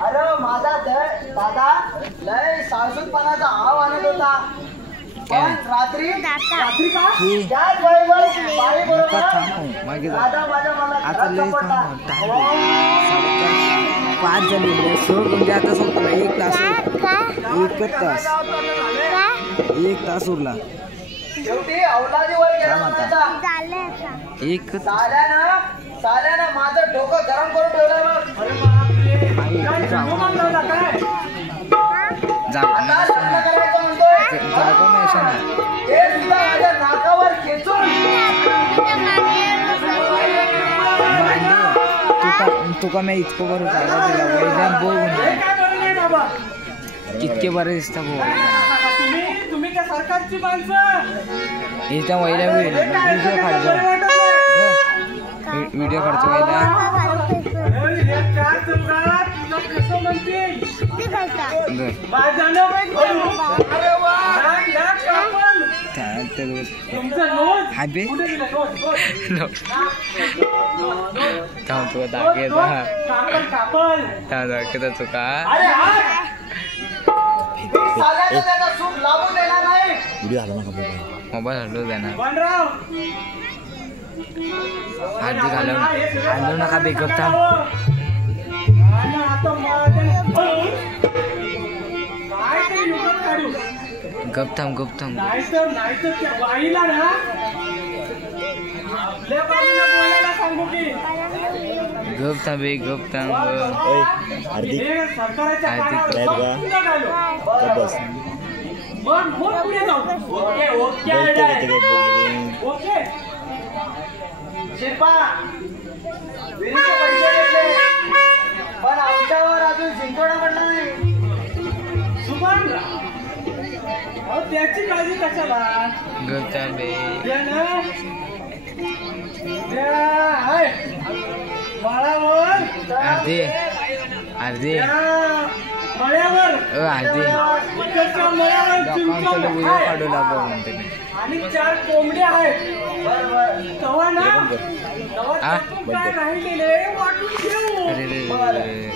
अरे माझा दादा लय सासूपणाचा आव आणत होता पण रात्री का बाई बरोबर दादा माझ्या मला पाच झाली सोड म्हणजे आता संपला एक तास उरला शेवटी अवलादीवर गेला एक साल्यानं माझं डोकं गरम करून ठेवलं माझ्या नाकावर खेचून तुका मी इतकं बरं दिला वैद्यान बोल इतके बरं दिसतं भाऊ तुम्ही त्या सरकारची माणसं याच्या वैल्या व्हिडिओ काढतो वैल्या हाबे तुका दाखवता चुका मोबाईल हलवू देणार हार्दिक हलवू नका बेकअप थांब गप थांब शिल्पा पण आमच्यावर अजून शिंतोडा पडला नाही त्याची काळजी कशाला अर्धे आणि 4 कोंबड्या आहेत राहिलेले वाटून घेऊ.